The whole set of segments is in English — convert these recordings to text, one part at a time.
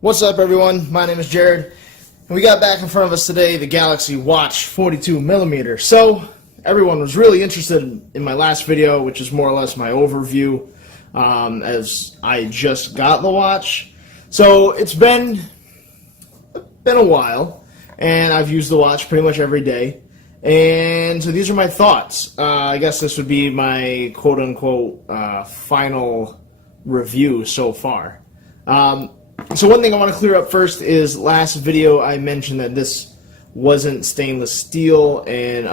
What's up, everyone? My name is Jared, and we got back in front of us today the Galaxy Watch 42mm. So, everyone was really interested in my last video, which is more or less my overview, as I just got the watch. So, it's been a while, and I've used the watch pretty much every day. And so these are my thoughts. I guess this would be my quote-unquote final review so far. So one thing I want to clear up first is last video I mentioned that this wasn't stainless steel, and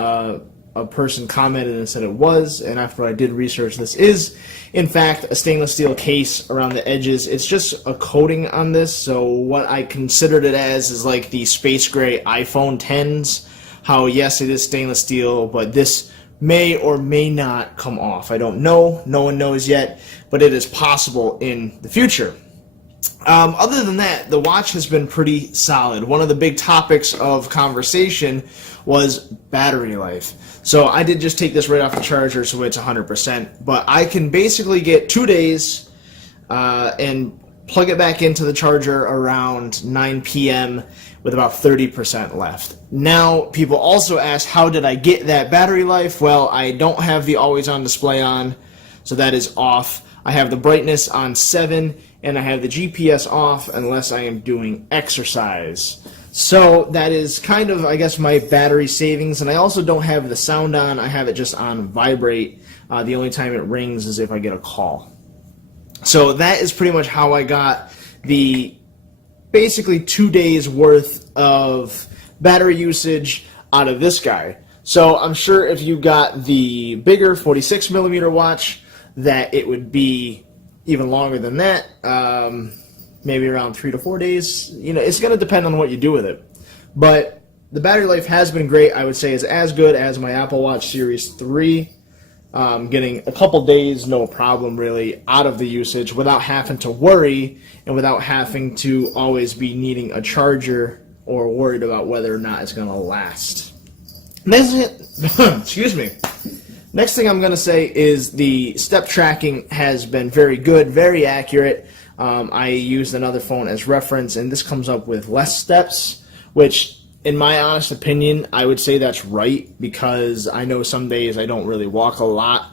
a person commented and said it was, and after I did research, this is in fact a stainless steel case around the edges. It's just a coating on this, so what I considered it as is like the space gray iPhone X. How yes, it is stainless steel, but this may or may not come off. I don't know. No one knows yet, but it is possible in the future. Other than that, the watch has been pretty solid. One of the big topics of conversation was battery life. So I did just take this right off the charger, so it's 100%. But I can basically get 2 days and plug it back into the charger around 9 p.m. with about 30% left. Now, people also ask, how did I get that battery life? Well, I don't have the always-on display on, so that is off. I have the brightness on 7, and I have the GPS off unless I am doing exercise. So that is kind of, I guess, my battery savings. And I also don't have the sound on. I have it just on vibrate. The only time it rings is if I get a call. So that is pretty much how I got the basically 2 days worth of battery usage out of this guy. So I'm sure if you got the bigger 46mm watch, that it would be even longer than that, maybe around 3 to 4 days. You know, it's going to depend on what you do with it. But the battery life has been great. I would say it's as good as my Apple Watch Series 3. Getting a couple days, no problem really, out of the usage without having to worry and without having to always be needing a charger or worried about whether or not it's going to last. Excuse me. Next thing I'm going to say is the step tracking has been very good, very accurate. I used another phone as reference, and this comes up with less steps, which, in my honest opinion, I would say that's right, because I know some days I don't really walk a lot,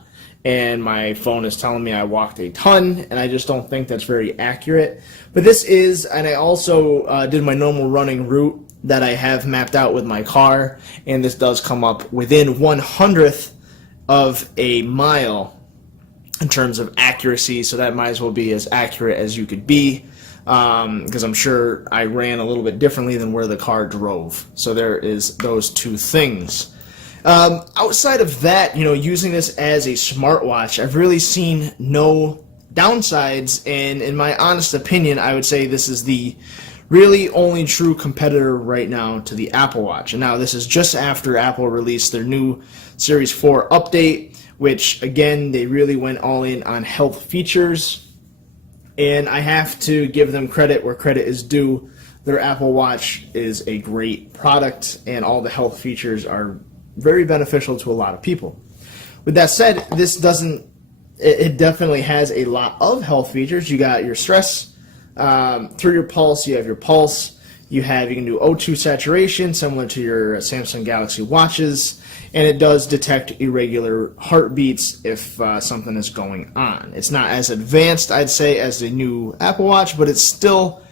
and my phone is telling me I walked a ton, and I just don't think that's very accurate. But this is, and I also did my normal running route that I have mapped out with my car, and this does come up within 1/100th of a mile in terms of accuracy, so that might as well be as accurate as you could be, because I'm sure I ran a little bit differently than where the car drove. So there is those two things. Outside of that, you know, using this as a smartwatch, I've really seen no downsides, and in my honest opinion, I would say this is the really only true competitor right now to the Apple Watch. And now this is just after Apple released their new Series 4 update, which again, they really went all in on health features. And I have to give them credit where credit is due. Their Apple Watch is a great product, and all the health features are very beneficial to a lot of people. With that said, this doesn't, it definitely has a lot of health features. You got your stress through your pulse, you have your pulse, you can do O2 saturation similar to your Samsung Galaxy watches, and it does detect irregular heartbeats if something is going on. It's not as advanced, I'd say, as the new Apple Watch, but it's still,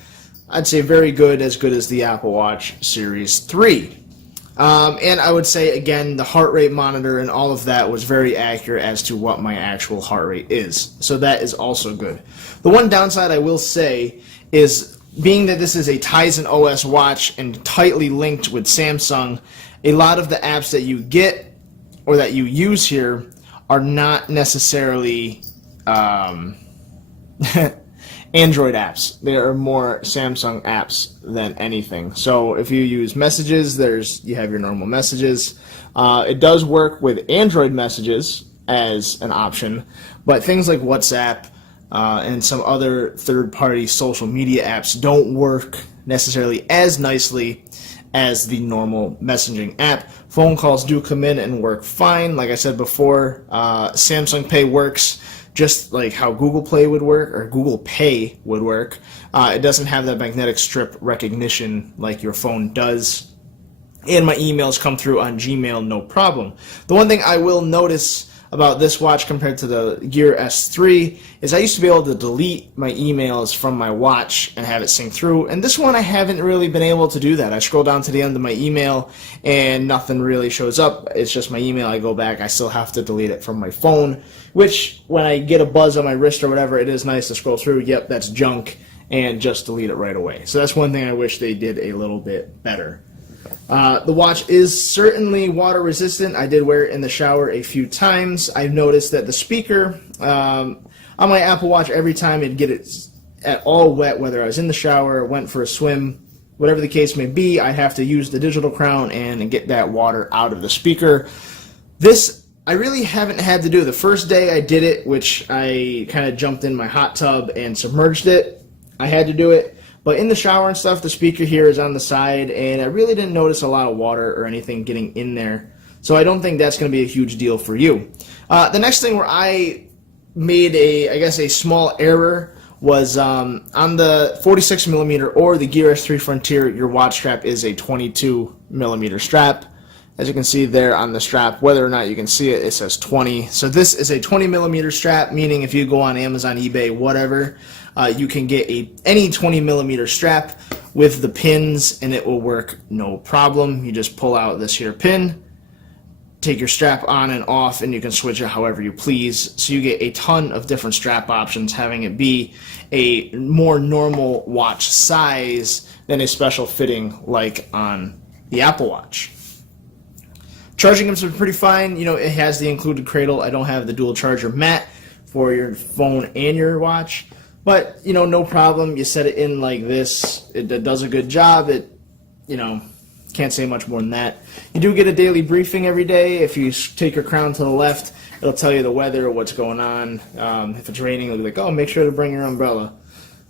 I'd say, very good, as good as the Apple Watch Series 3. And I would say, again, the heart rate monitor and all of that was very accurate as to what my actual heart rate is. So that is also good. The one downside I will say is, being that this is a Tizen OS watch and tightly linked with Samsung, a lot of the apps that you get or that you use here are not necessarily Android apps. They are more Samsung apps than anything. So if you use messages, you have your normal messages. It does work with Android messages as an option, but things like WhatsApp and some other third-party social media apps don't work necessarily as nicely as the normal messaging app. Phone calls do come in and work fine. Like I said before, Samsung Pay works just like how Google Play would work or Google Pay would work. It doesn't have that magnetic strip recognition like your phone does. And my emails come through on Gmail, no problem. The one thing I will notice about this watch compared to the Gear S3 is I used to be able to delete my emails from my watch and have it sync through, and this one I haven't really been able to do that. I scroll down to the end of my email and nothing really shows up. It's just my email. I go back, I still have to delete it from my phone, which when I get a buzz on my wrist or whatever, it is nice to scroll through, yep, that's junk, and just delete it right away. So that's one thing I wish they did a little bit better. The watch is certainly water resistant. I did wear it in the shower a few times. I've noticed that the speaker on my Apple Watch, every time it'd get it at all wet, whether I was in the shower, went for a swim, whatever the case may be, I'd have to use the digital crown and get that water out of the speaker. This I really haven't had to do. The first day I did it, which I kind of jumped in my hot tub and submerged it, I had to do it. But in the shower and stuff, the speaker here is on the side, and I really didn't notice a lot of water or anything getting in there. So I don't think that's going to be a huge deal for you. The next thing where I made a small error was on the 46 millimeter or the Gear S3 Frontier, your watch strap is a 22 millimeter strap. As you can see there on the strap, whether or not you can see it, it says 20. So this is a 20 millimeter strap, meaning if you go on Amazon, eBay, whatever, you can get any 20 millimeter strap with the pins and it will work no problem. You just pull out this here pin, take your strap on and off, and you can switch it however you please. So you get a ton of different strap options, having it be a more normal watch size than a special fitting like on the Apple Watch. Charging them is pretty fine. You know, it has the included cradle. I don't have the dual charger mat for your phone and your watch. But, you know, no problem. You set it in like this. It does a good job. It, you know, can't say much more than that. You do get a daily briefing every day. If you take your crown to the left, it'll tell you the weather, what's going on. If it's raining, it'll be like, oh, make sure to bring your umbrella.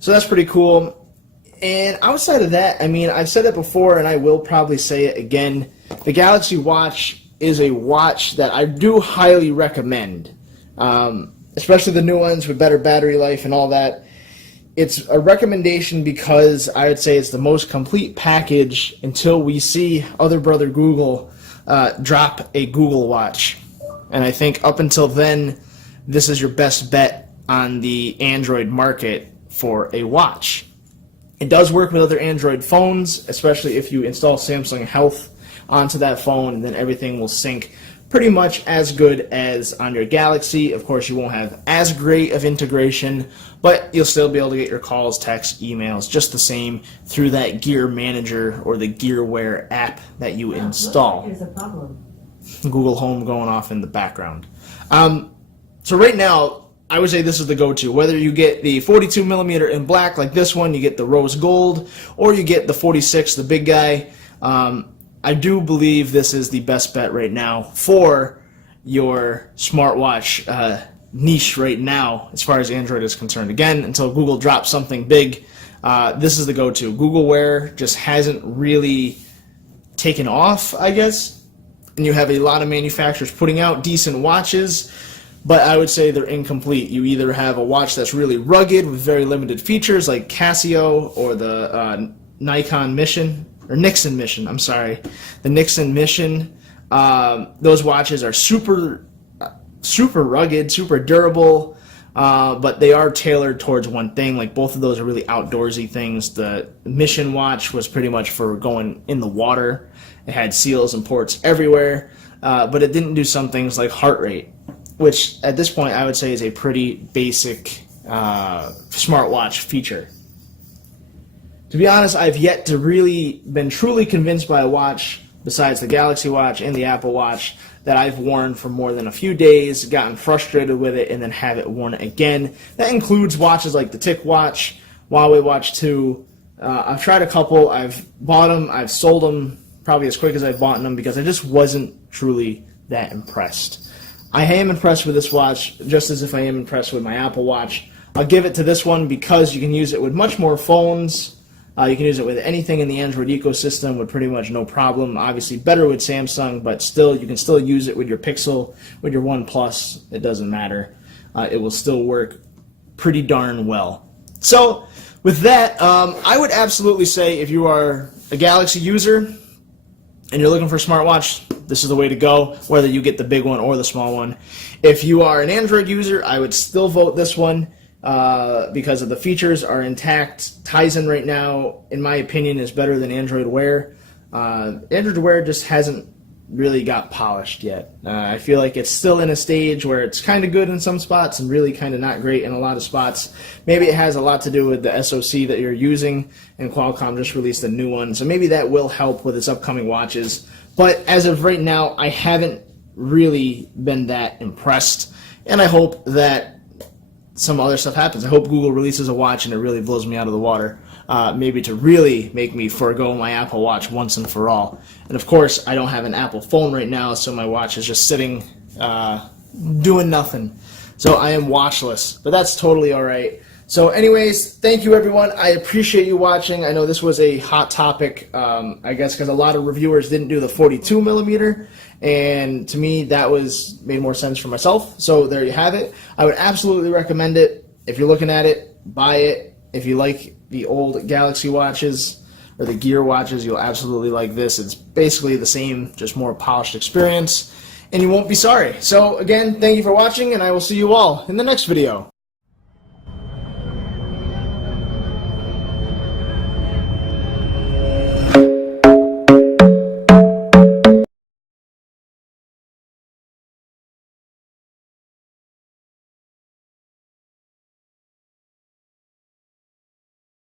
So that's pretty cool. And outside of that, I mean, I've said it before and I will probably say it again. The Galaxy Watch is a watch that I do highly recommend. Especially the new ones with better battery life and all that. It's a recommendation because I would say it's the most complete package until we see other brother Google drop a Google Watch. And I think up until then, this is your best bet on the Android market for a watch. It does work with other Android phones, especially if you install Samsung Health onto that phone, and then everything will sync pretty much as good as on your Galaxy. Of course, you won't have as great of integration, but you'll still be able to get your calls, texts, emails just the same through that Gear Manager or the GearWare app that you install. There's a problem. Google Home going off in the background. So right now, I would say this is the go-to. Whether you get the 42 millimeter in black like this one, you get the rose gold, or you get the 46, the big guy. I do believe this is the best bet right now for your smartwatch niche right now as far as Android is concerned. Again, until Google drops something big, this is the go-to. Google Wear just hasn't really taken off, I guess, and you have a lot of manufacturers putting out decent watches, but I would say they're incomplete. You either have a watch that's really rugged with very limited features like Casio or the Nikon Mission, or Nixon Mission, I'm sorry. The Nixon Mission, those watches are super rugged, super durable, but they are tailored towards one thing. Like both of those are really outdoorsy things. The Mission watch was pretty much for going in the water. It had seals and ports everywhere, but it didn't do some things like heart rate, which at this point I would say is a pretty basic smartwatch feature. To be honest, I've yet to really been truly convinced by a watch, besides the Galaxy Watch and the Apple Watch, that I've worn for more than a few days, gotten frustrated with it, and then have it worn again. That includes watches like the TicWatch, Huawei Watch 2. I've tried a couple. I've bought them. I've sold them probably as quick as I've bought them because I just wasn't truly that impressed. I am impressed with this watch, just as if I am impressed with my Apple Watch. I'll give it to this one because you can use it with much more phones. You can use it with anything in the Android ecosystem with pretty much no problem. Obviously better with Samsung, but still, you can still use it with your Pixel, with your OnePlus. It doesn't matter. it will still work pretty darn well. So with that, I would absolutely say if you are a Galaxy user and you're looking for a smartwatch, this is the way to go, whether you get the big one or the small one. If you are an Android user, I would still vote this one because of the features are intact. Tizen right now, in my opinion, is better than Android Wear. Android Wear just hasn't really got polished yet. I feel like it's still in a stage where it's kind of good in some spots and really kind of not great in a lot of spots. Maybe it has a lot to do with the SoC that you're using, and Qualcomm just released a new one, so maybe that will help with its upcoming watches. But as of right now, I haven't really been that impressed, and I hope that some other stuff happens. I hope Google releases a watch and it really blows me out of the water, maybe to really make me forego my Apple Watch once and for all. And of course, I don't have an Apple phone right now, so my watch is just sitting, doing nothing. So I am watchless, but that's totally all right. So anyways, thank you everyone. I appreciate you watching. I know this was a hot topic, I guess because a lot of reviewers didn't do the 42 millimeter, and to me that made more sense for myself. So there you have it. I would absolutely recommend it. If you're looking at it, buy it. If you like the old Galaxy watches or the Gear watches, you'll absolutely like this. It's basically the same, just more polished experience, and you won't be sorry. So again, thank you for watching, and I will see you all in the next video.